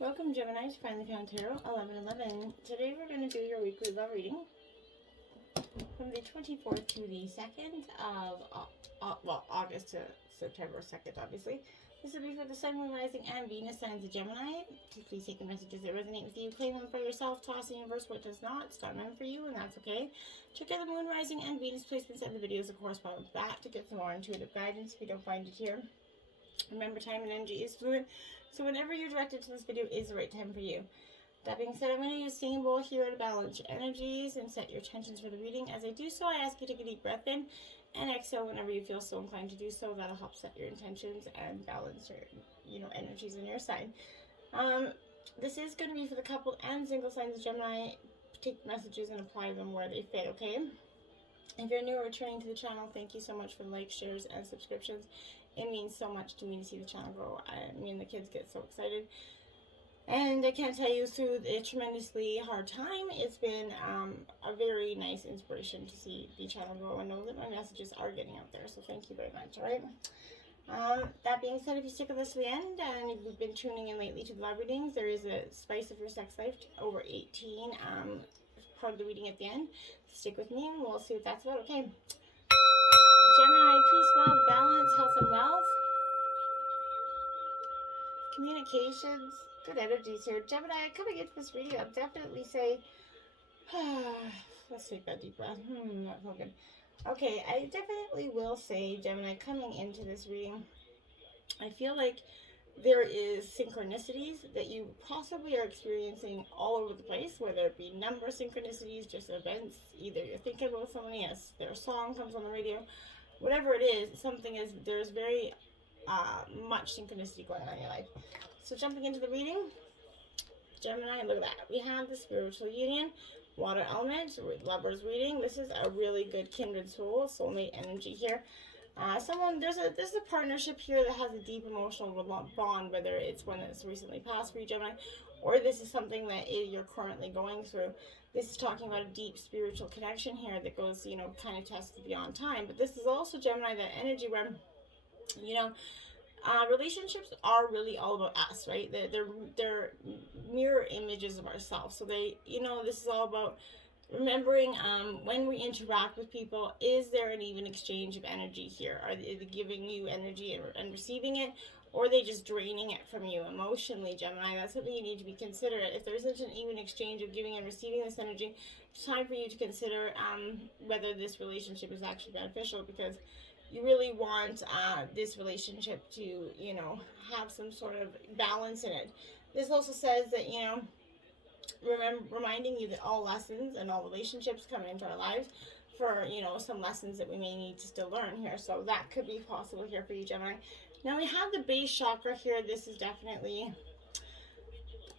Welcome, Gemini, to Finally Found Tarot 1111. Today we're going to do your weekly love reading from the 24th to the 2nd of, August to September 2nd, obviously. This will be for the Sun, Moon, Rising, and Venus signs of Gemini. Please take the messages that resonate with you, claim them for yourself, toss the universe what does not. It's not meant for you, and that's okay. Check out the Moon, Rising, and Venus placements and the videos that correspond with that to get some more intuitive guidance if you don't find it here. Remember, time and energy is fluid, so whenever you're directed to this video is the right time for you. That being said, I'm going to use singing bowl here to balance your energies and set your intentions for the reading. As I do so, I ask you to take a deep breath in and exhale whenever you feel so inclined to do so. That'll help set your intentions and balance your, energies on your side. This is going to be for the couple and single signs of Gemini. Take messages and apply them where they fit, okay? If you're new or returning to the channel, thank you so much for the likes, shares, and subscriptions. It means so much to me to see the channel grow. Me and the kids get so excited. And I can't tell you, through a tremendously hard time, it's been a very nice inspiration to see the channel grow and know that my messages are getting out there. So thank you very much, all right? That being said, if you stick with us to the end, and if you've been tuning in lately to the love readings, there is a spice of your sex life over 18 part of the reading at the end. Stick with me and we'll see what that's about, okay? Gemini, peace, love, balance, health, and wealth. Communications, good energies here. Gemini, coming into this reading, I'll definitely say, let's take that deep breath. That felt good. Okay, I definitely will say, Gemini, coming into this reading, I feel like there is synchronicities that you possibly are experiencing all over the place, whether it be number synchronicities, just events, either you're thinking about somebody, yes, their song comes on the radio, whatever it is, there's very much synchronicity going on in your life. So jumping into the reading, Gemini, look at that. We have the spiritual union, water element, lovers reading. This is a really good kindred soul, soulmate energy here. There's a partnership here that has a deep emotional bond, whether it's one that's recently passed for you, Gemini, or this is something that you're currently going through. This is talking about a deep spiritual connection here that goes, kind of tested beyond time. But this is also, Gemini, that energy where, relationships are really all about us, right? They're mirror images of ourselves. So this is all about remembering when we interact with people, is there an even exchange of energy here? Are they giving you energy and receiving it, or are they just draining it from you emotionally, Gemini? That's something you need to be considerate. If there isn't an even exchange of giving and receiving this energy, it's time for you to consider whether this relationship is actually beneficial, because you really want this relationship to, have some sort of balance in it. This also says that, reminding you that all lessons and all relationships come into our lives for, some lessons that we may need to still learn here. So that could be possible here for you, Gemini. Now we have the base chakra here. This is definitely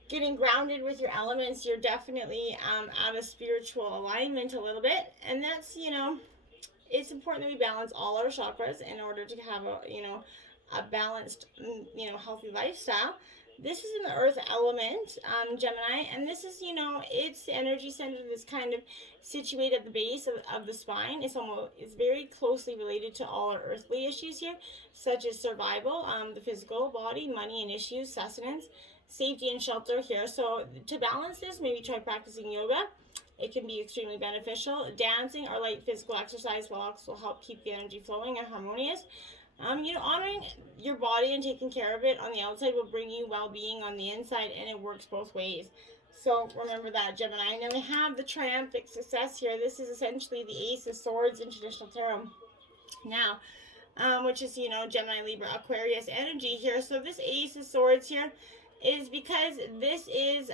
getting grounded with your elements. You're definitely out of spiritual alignment a little bit. And that's, it's important that we balance all our chakras in order to have a balanced, healthy lifestyle. This is in the earth element, Gemini, and this is, it's energy center that's kind of situated at the base of the spine. It's very closely related to all our earthly issues here, such as survival, the physical body, money and issues, sustenance, safety and shelter here. So to balance this, maybe try practicing yoga. It can be extremely beneficial. Dancing or light physical exercise will also help keep the energy flowing and harmonious. Honoring your body and taking care of it on the outside will bring you well-being on the inside, and it works both ways. So remember that, Gemini. And then we have the triumphant success here. This is essentially the Ace of Swords in traditional tarot. Now, which is, Gemini, Libra, Aquarius energy here. So this Ace of Swords here is because this is,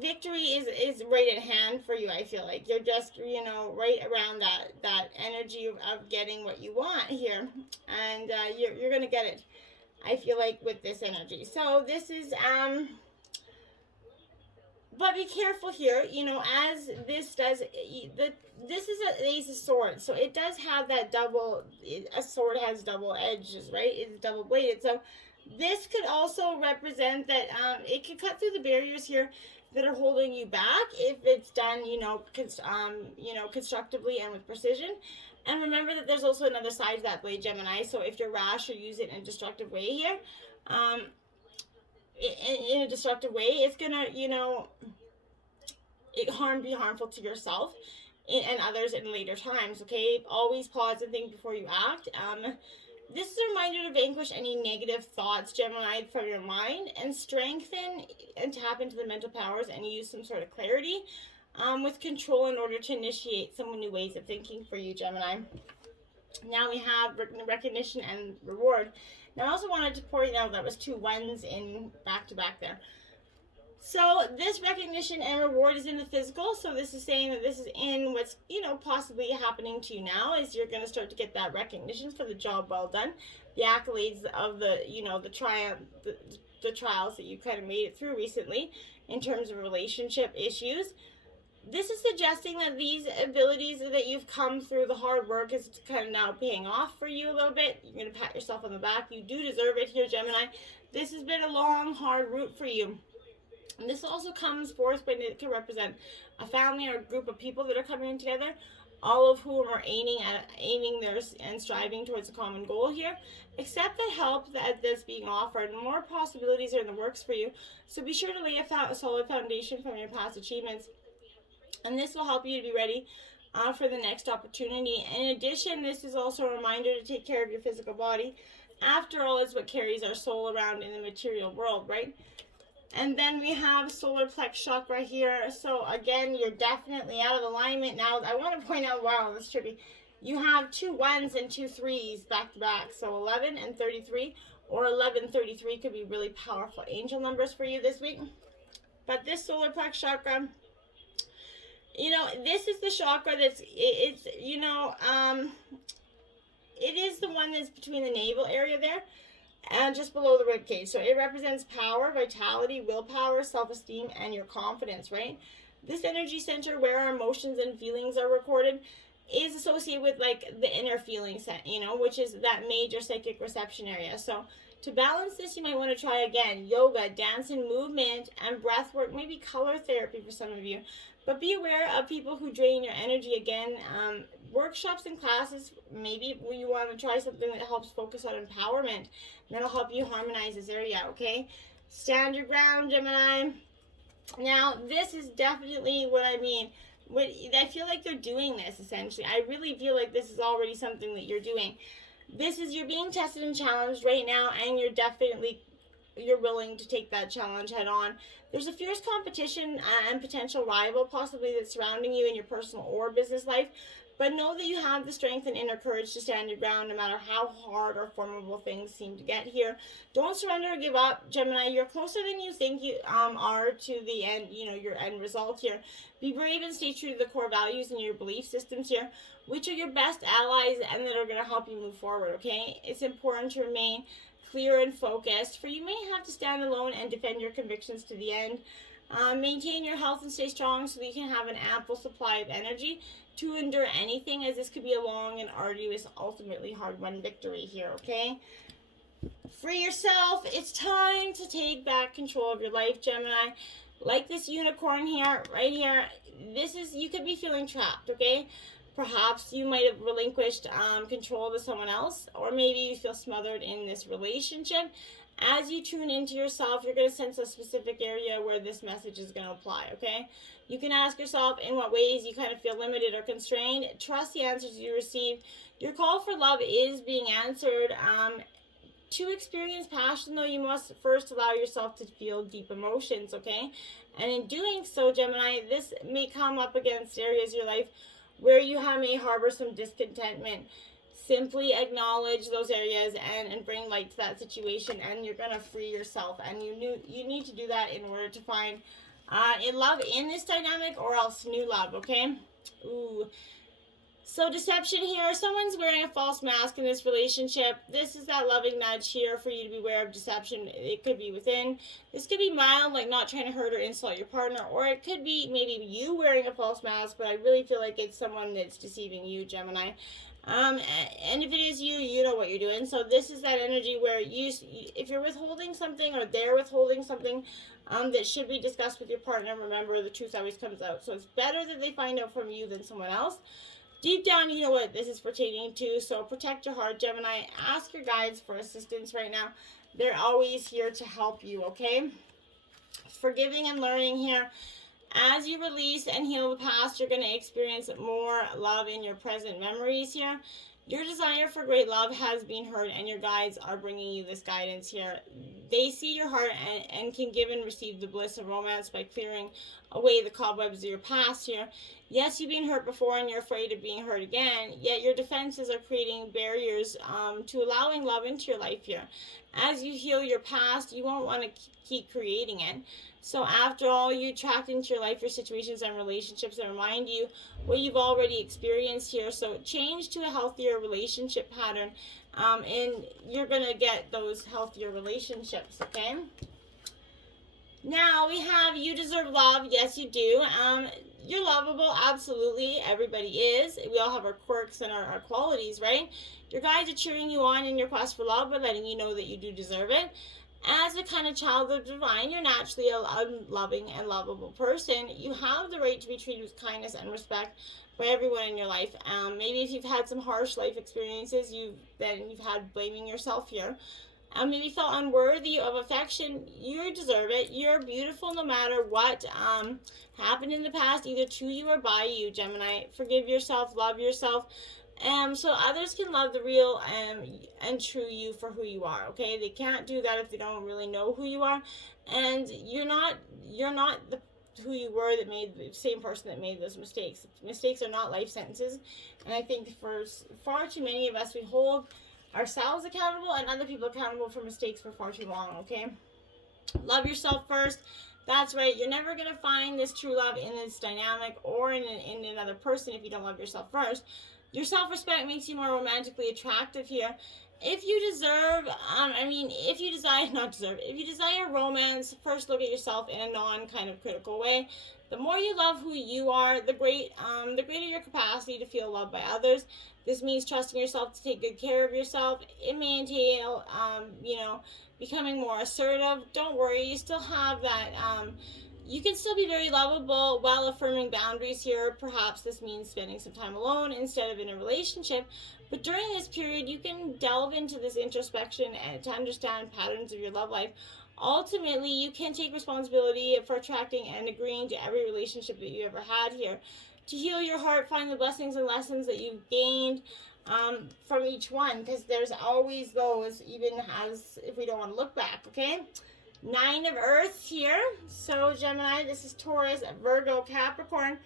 victory is right at hand for you. I feel like you're just, right around that energy of getting what you want here, and you're gonna get it, I feel like, with this energy. So this is but be careful here, as this does, this is an Ace of Swords, so it does have that a sword has double edges, right? It's double bladed. So this could also represent that it could cut through the barriers here that are holding you back if it's done, constructively and with precision. And remember that there's also another side to that blade, Gemini. So if you're rash or use it in a destructive way here, in a destructive way, it's gonna, you know, be harmful to yourself and others in later times. Okay, always pause and think before you act. This is a reminder to vanquish any negative thoughts, Gemini, from your mind, and strengthen and tap into the mental powers and use some sort of clarity with control in order to initiate some new ways of thinking for you, Gemini. Now we have recognition and reward. Now I also wanted to point out that was 2 ones in back to back there. So this recognition and reward is in the physical. So this is saying that this is in what's, you know, possibly happening to you now, is you're going to start to get that recognition for the job well done, the accolades of the, you know, the triumph, the trials that you kind of made it through recently in terms of relationship issues. This is suggesting that these abilities that you've come through, the hard work is kind of now paying off for you a little bit. You're going to pat yourself on the back. You do deserve it here, Gemini. This has been a long, hard route for you. And this also comes forth when it can represent a family or a group of people that are coming together, all of whom are aiming theirs and striving towards a common goal here. Accept the help that's being offered. More possibilities are in the works for you. So be sure to lay a solid foundation from your past achievements. And this will help you to be ready for the next opportunity. In addition, this is also a reminder to take care of your physical body. After all, it's what carries our soul around in the material world, right? And then we have solar plex chakra here. So again, you're definitely out of alignment. Now, I want to point out, wow, that's trippy. You have 2 1s and 2 3s back to back. So 11 and 33, or 1133 could be really powerful angel numbers for you this week. But this solar plex chakra, you know, this is the chakra it's you know, it is the one that's between the navel area there and just below the rib cage. So it represents power, vitality, willpower, self-esteem, and your confidence, right? This energy center, where our emotions and feelings are recorded, is associated with like the inner feeling set, you know, which is that major psychic reception area. So to balance this, you might want to try again yoga, dance and movement, and breath work, maybe color therapy for some of you. But be aware of people who drain your energy again. Workshops and classes, maybe you want to try something that helps focus on empowerment. That'll help you harmonize this area, okay? Stand your ground, Gemini. Now, this is definitely what I mean. I feel like you're doing this, essentially. I really feel like this is already something that you're doing. This is, you're being tested and challenged right now, and you're willing to take that challenge head on. There's a fierce competition and potential rival possibly that's surrounding you in your personal or business life, but know that you have the strength and inner courage to stand your ground no matter how hard or formidable things seem to get here. Don't surrender or give up, Gemini. You're closer than you think you are to the end, you know, your end result here. Be brave and stay true to the core values and your belief systems here, which are your best allies and that are going to help you move forward, okay? It's important to remain clear and focused, for you may have to stand alone and defend your convictions to the end. Maintain your health and stay strong so that you can have an ample supply of energy to endure anything, as this could be a long and arduous, ultimately hard-won victory here, okay? Free yourself. It's time to take back control of your life, Gemini. Like this unicorn here, right here, this is, you could be feeling trapped, okay? Perhaps you might have relinquished control to someone else, or maybe you feel smothered in this relationship. As you tune into yourself, you're going to sense a specific area where this message is going to apply, okay? You can ask yourself in what ways you kind of feel limited or constrained. Trust the answers you receive. Your call for love is being answered. To experience passion, though, you must first allow yourself to feel deep emotions, okay? And in doing so, Gemini, this may come up against areas of your life where you may harbor some discontentment. Simply acknowledge those areas and bring light to that situation, and you're going to free yourself. And you need to do that in order to find love in this dynamic, or else new love, okay? Ooh. So deception here, someone's wearing a false mask in this relationship. This is that loving nudge here for you to be aware of deception. It could be within. This could be mild, like not trying to hurt or insult your partner, or it could be maybe you wearing a false mask, but I really feel like it's someone that's deceiving you, Gemini. And if it is you, you know what you're doing. So this is that energy where if you're withholding something, or they're withholding something that should be discussed with your partner, remember the truth always comes out. So it's better that they find out from you than someone else. Deep down, you know what this is pertaining to, so protect your heart, Gemini. Ask your guides for assistance right now. They're always here to help you, okay? Forgiving and learning here. As you release and heal the past, you're going to experience more love in your present memories here. Your desire for great love has been heard, and your guides are bringing you this guidance here. They see your heart and can give and receive the bliss of romance by clearing away the cobwebs of your past here. Yes, you've been hurt before and you're afraid of being hurt again, yet your defenses are creating barriers to allowing love into your life here. As you heal your past, you won't want to keep creating it. So after all, you attract into your life your situations and relationships that remind you what you've already experienced here. So change to a healthier relationship pattern, and you're going to get those healthier relationships, okay? Now we have you deserve love. Yes, you do. You're lovable. Absolutely. Everybody is. We all have our quirks and our qualities, right? Your guides are cheering you on in your quest for love by letting you know that you do deserve it. As a kind of child of divine, you're naturally a loving and lovable person. You have the right to be treated with kindness and respect by everyone in your life. Maybe if you've had some harsh life experiences, you've had blaming yourself here. Maybe felt unworthy of affection. You deserve it. You're beautiful no matter what happened in the past, either to you or by you, Gemini. Forgive yourself, love yourself. So others can love the real and true you for who you are, okay? They can't do that if they don't really know who you are. And you're not who you were that made the same person that made those mistakes. Mistakes are not life sentences. And I think for far too many of us, we hold ourselves accountable and other people accountable for mistakes for far too long, okay? Love yourself first. That's right. You're never going to find this true love in this dynamic or in another person if you don't love yourself first. Your self-respect makes you more romantically attractive here. If you deserve, if you desire romance, first look at yourself in a non-kind of critical way. The more you love who you are, the greater your capacity to feel loved by others. This means trusting yourself to take good care of yourself. It may entail, becoming more assertive. Don't worry, you still have that. You can still be very lovable while affirming boundaries here. Perhaps this means spending some time alone instead of in a relationship. But during this period, you can delve into this introspection and to understand patterns of your love life. Ultimately, you can take responsibility for attracting and agreeing to every relationship that you ever had here. To heal your heart, find the blessings and lessons that you've gained from each one, because there's always those, even as if we don't want to look back, okay? 9 of Earth here. So Gemini, this is Taurus, Virgo, Capricorn.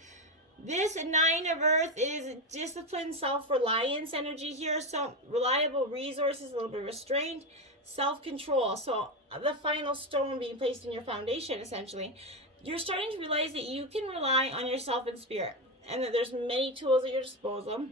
This 9 of Earth is discipline, self-reliance energy here. So reliable resources, a little bit of restraint, self-control. So the final stone being placed in your foundation, essentially. You're starting to realize that you can rely on yourself and spirit, and that there's many tools at your disposal.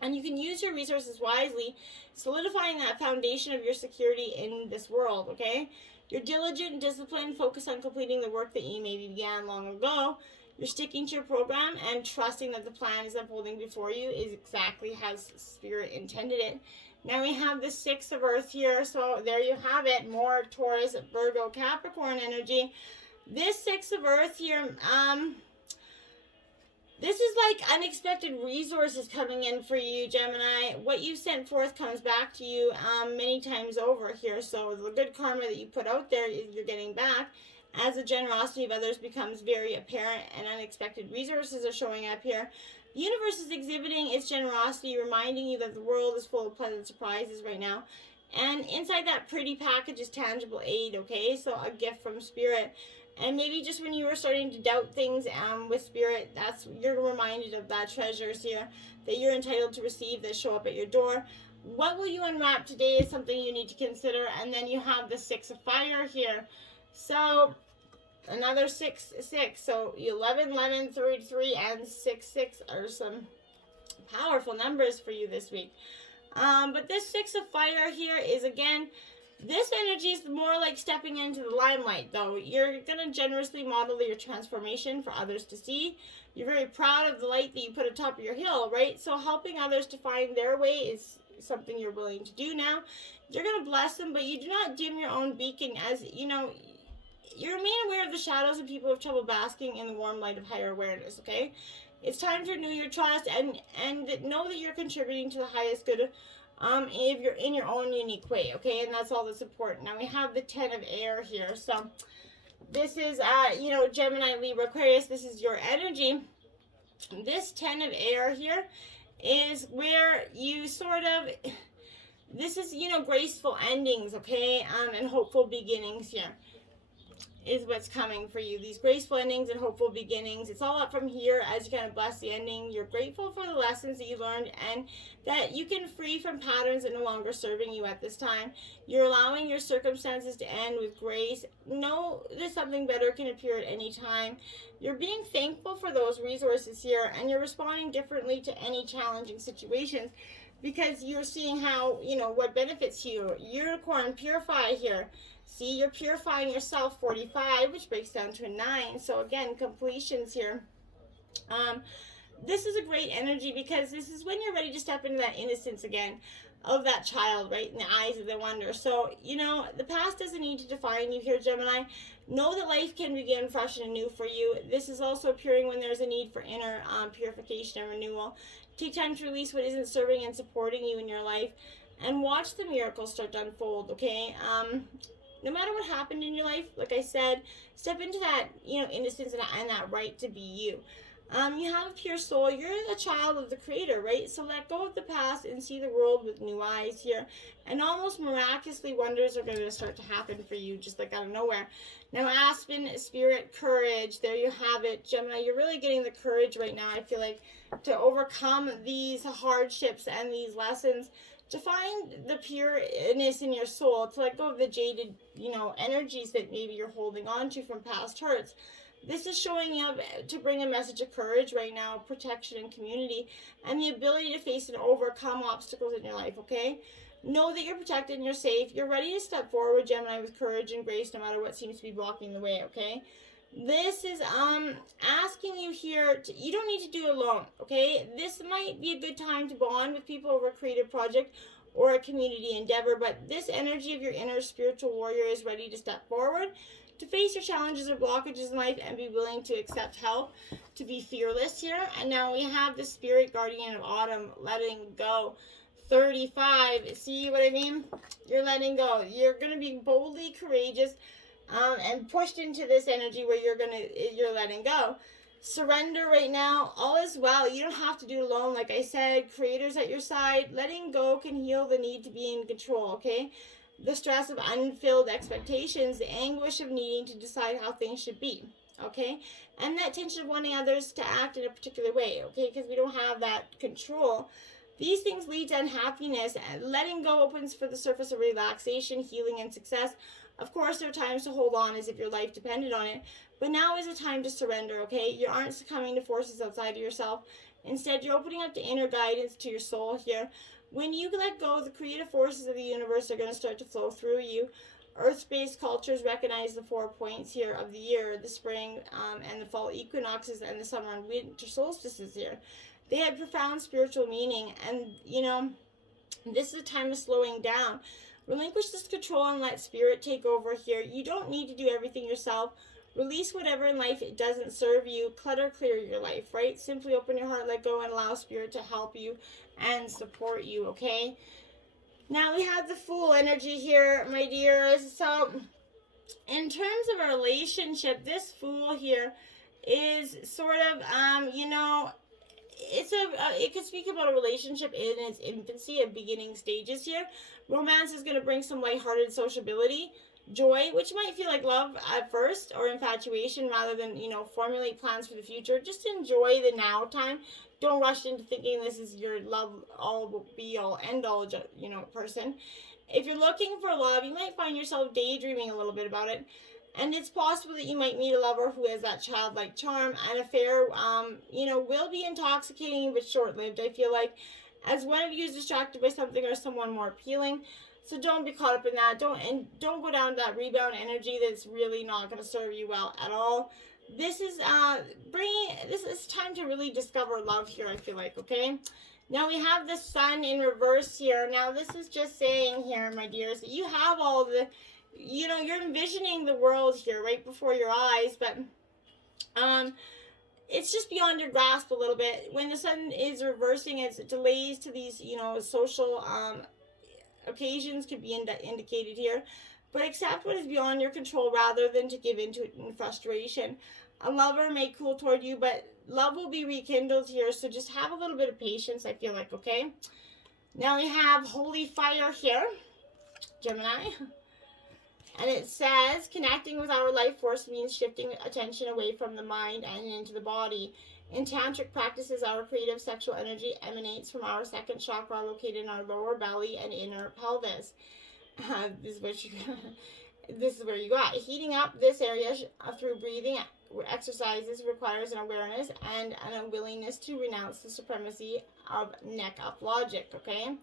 And you can use your resources wisely, solidifying that foundation of your security in this world, okay? You're diligent and disciplined, focus on completing the work that you maybe began long ago. You're sticking to your program and trusting that the plan is unfolding before you is exactly as Spirit intended it. Now we have the 6 of Earth here, so there you have it. More Taurus, Virgo, Capricorn energy. This 6 of Earth here, this is like unexpected resources coming in for you, Gemini. What you sent forth comes back to you many times over here. So the good karma that you put out there, you're getting back. As the generosity of others becomes very apparent and unexpected resources are showing up here. The universe is exhibiting its generosity, reminding you that the world is full of pleasant surprises right now. And inside that pretty package is tangible aid, okay? So a gift from Spirit. And maybe just when you were starting to doubt things with Spirit, you're reminded of that treasures here that you're entitled to receive that show up at your door. What will you unwrap today is something you need to consider. And then you have the 6 of Fire here. So another 6, 6. So 11, 11, 33, and 6, 6 are some powerful numbers for you this week. But this 6 of Fire here is, again, this energy is more like stepping into the limelight, though. You're going to generously model your transformation for others to see. You're very proud of the light that you put atop of your hill, right? So helping others to find their way is something you're willing to do now. You're going to bless them, but you do not dim your own beacon, as, you remain aware of the shadows of people who have trouble basking in the warm light of higher awareness, okay? It's time to renew your trust and know that you're contributing to the highest good if you're in your own unique way, okay? And that's all that's important. Now we have the 10 of air here. So this is, you know, Gemini, Libra, Aquarius, this is your energy. This 10 of air here is where you sort of, this is, you know, graceful endings, okay? And hopeful beginnings here is what's coming for you. These graceful endings and hopeful beginnings. It's all up from here as you kind of bless the ending. You're grateful for the lessons that you learned and that you can free from patterns that no longer serving you at this time. You're allowing your circumstances to end with grace. Know that something better can appear at any time. You're being thankful for those resources here, and you're responding differently to any challenging situations because you're seeing how, you know, what benefits you. Unicorn, purify here. See, you're purifying yourself, 45, which breaks down to a 9. So again, completions here. This is a great energy because this is when you're ready to step into that innocence again of that child, right, in the eyes of the wonder. So, you know, the past doesn't need to define you here, Gemini. Know that life can begin fresh and new for you. This is also appearing when there's a need for inner purification and renewal. Take time to release what isn't serving and supporting you in your life and watch the miracles start to unfold, okay? No matter what happened in your life, like I said, step into that, you know, innocence and that right to be you. You have a pure soul. You're a child of the Creator, right? So let go of the past and see the world with new eyes here. And almost miraculously, wonders are going to start to happen for you, just like out of nowhere. Now, Aspen, Spirit, Courage. There you have it. Gemini, you're really getting the courage right now, I feel like, to overcome these hardships and these lessons, to find the pureness in your soul, to let go of the jaded, you know, energies that maybe you're holding on to from past hurts. This is showing up to bring a message of courage right now, protection and community, and the ability to face and overcome obstacles in your life, okay? Know that you're protected and you're safe. You're ready to step forward, Gemini, with courage and grace, no matter what seems to be blocking the way, okay? This is asking you here, you don't need to do it alone, okay? This might be a good time to bond with people over a creative project or a community endeavor, but this energy of your inner spiritual warrior is ready to step forward, to face your challenges or blockages in life and be willing to accept help, to be fearless here. And now we have the Spirit Guardian of Autumn, letting go. 35, see what I mean? You're letting go. You're going to be boldly courageous and pushed into this energy where you're letting go. Surrender right now. All is well. You don't have to do it alone. Like I said, Creator's at your side. Letting go can heal the need to be in control, okay? The stress of unfilled expectations, the anguish of needing to decide how things should be, okay? And that tension of wanting others to act in a particular way, okay? Because we don't have that control. These things lead to unhappiness, and letting go opens for the surface of relaxation, healing, and success. Of course, there are times to hold on as if your life depended on it, but now is a time to surrender, okay? You aren't succumbing to forces outside of yourself. Instead, you're opening up to inner guidance to your soul here. When you let go, the creative forces of the universe are going to start to flow through you. Earth-based cultures recognize the 4 points here of the year, the spring and the fall equinoxes and the summer and winter solstices here. They had profound spiritual meaning, and, you know, this is a time of slowing down. Relinquish this control and let spirit take over here. You don't need to do everything yourself. Release whatever in life it doesn't serve you. Clutter clear your life, right? Simply open your heart, let go, and allow spirit to help you and support you, okay? Now we have the Fool energy here, my dears. So in terms of a relationship, this Fool here is sort of, you know, it could speak about a relationship in its infancy and beginning stages here. Romance is going to bring some lighthearted sociability, joy, which might feel like love at first, or infatuation rather than, you know, formulate plans for the future. Just enjoy the now time. Don't rush into thinking this is your love all be all end all, you know, person. If you're looking for love, you might find yourself daydreaming a little bit about it. And it's possible that you might meet a lover who has that childlike charm. An affair, you know, will be intoxicating but short-lived, I feel like, as one of you is distracted by something or someone more appealing. So don't be caught up in that. Don't go down to that rebound energy that's really not going to serve you well at all. This is time to really discover love here, I feel like, okay? Now we have the Sun in reverse here. Now this is just saying here, my dears, that you have all the, you know, you're envisioning the world here right before your eyes, but it's just beyond your grasp a little bit. When the Sun is reversing, it's delays to these, you know, social occasions could be indicated here. But accept what is beyond your control rather than to give into it in frustration. A lover may cool toward you, but love will be rekindled here. So just have a little bit of patience, I feel like, okay? Now we have holy fire here, Gemini. And it says, connecting with our life force means shifting attention away from the mind and into the body. In tantric practices, our creative sexual energy emanates from our second chakra located in our lower belly and inner pelvis. This is where you got. Heating up this area through breathing exercises requires an awareness and a willingness to renounce the supremacy of neck up logic, okay?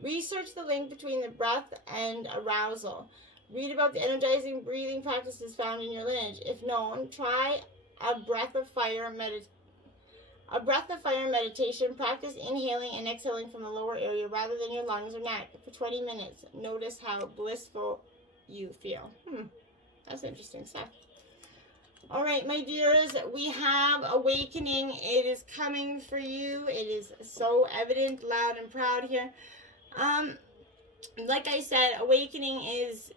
Research the link between the breath and arousal. Read about the energizing breathing practices found in your lineage. If known, try a breath of fire meditation. Practice inhaling and exhaling from the lower area rather than your lungs or neck for 20 minutes. Notice how blissful you feel. That's interesting stuff. All right, my dears, we have awakening. It is coming for you. It is so evident, loud, and proud here. Like I said, awakening is...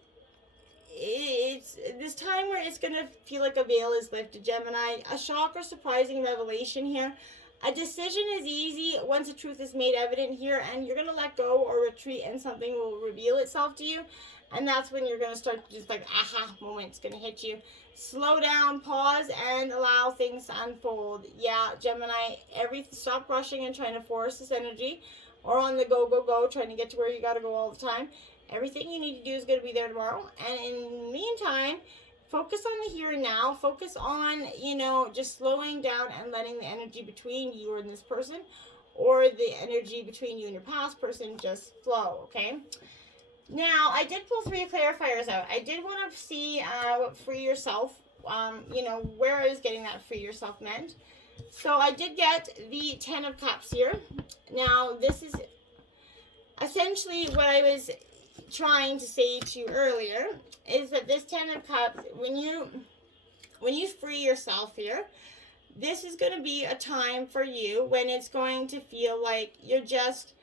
it's this time where it's going to feel like a veil is lifted, Gemini. A shock or surprising revelation here. A decision is easy once the truth is made evident here, and you're going to let go or retreat and something will reveal itself to you. And that's when you're going to start to just like aha moment's going to hit you. Slow down, pause, and allow things to unfold. Yeah, Gemini, stop rushing and trying to force this energy, or on the go, trying to get to where you got to go all the time. Everything you need to do is going to be there tomorrow. And in the meantime, focus on the here and now. Focus on, just slowing down and letting the energy between you and this person, or the energy between you and your past person, just flow, okay? Now, I did pull 3 clarifiers out. I did want to see what free yourself, where I was getting that free yourself meant. So I did get the 10 of Cups here. Now, this is essentially what I was trying to say to you earlier, is that this 10 of Cups, when you free yourself here, this is going to be a time for you when it's going to feel like you're just,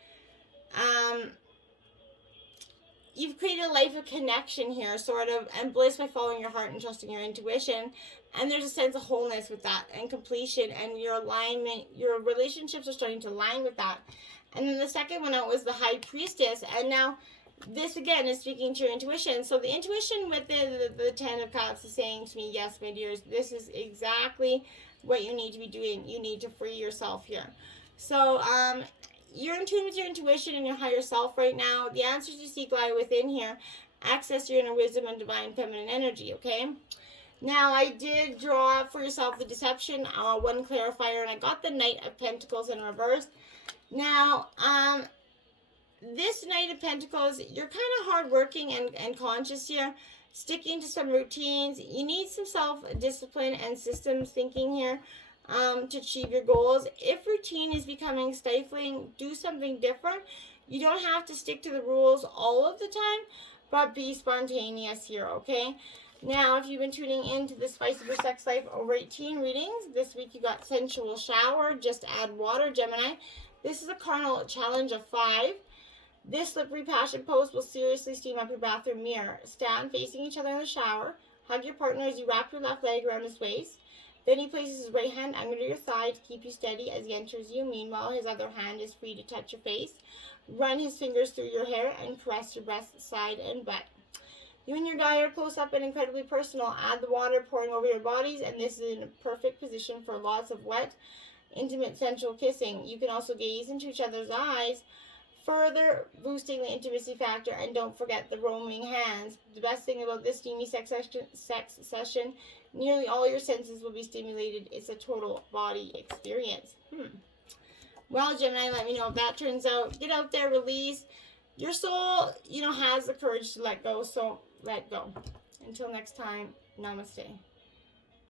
you've created a life of connection here, sort of, and bliss by following your heart and trusting your intuition. And there's a sense of wholeness with that and completion, and your alignment, your relationships are starting to align with that. And then the second one out was the High Priestess. And now this again is speaking to your intuition. So the intuition with the 10 of Cups is saying to me, yes, my dears, this is exactly what you need to be doing. You need to free yourself here. So you're in tune with your intuition and your higher self right now. The answers you seek lie within here. Access your inner wisdom and divine feminine energy, okay? Now, I did draw for yourself the deception, 1 clarifier, and I got the Knight of Pentacles in reverse. Now, this Knight of Pentacles, you're kind of hardworking and conscious here, sticking to some routines. You need some self-discipline and systems thinking here to achieve your goals. If routine is becoming stifling, do something different. You don't have to stick to the rules all of the time, but be spontaneous here, okay? Now, if you've been tuning into the Spice of Your Sex Life over 18 readings, this week you got Sensual Shower, Just Add Water, Gemini. This is a carnal challenge of 5. This slippery passion pose will seriously steam up your bathroom mirror. Stand facing each other in the shower. Hug your partner as you wrap your left leg around his waist. Then he places his right hand under your thigh to keep you steady as he enters you. Meanwhile, his other hand is free to touch your face. Run his fingers through your hair and caress your breast, side, and butt. You and your guy are close up and incredibly personal. Add the water pouring over your bodies, and this is in a perfect position for lots of wet, intimate, sensual kissing. You can also gaze into each other's eyes, further boosting the intimacy factor, and don't forget the roaming hands. The best thing about this steamy sex session, nearly all your senses will be stimulated. It's a total body experience. Well, Gemini, let me know if that turns out. Get out there, release. Your soul, has the courage to let go, so let go. Until next time, namaste.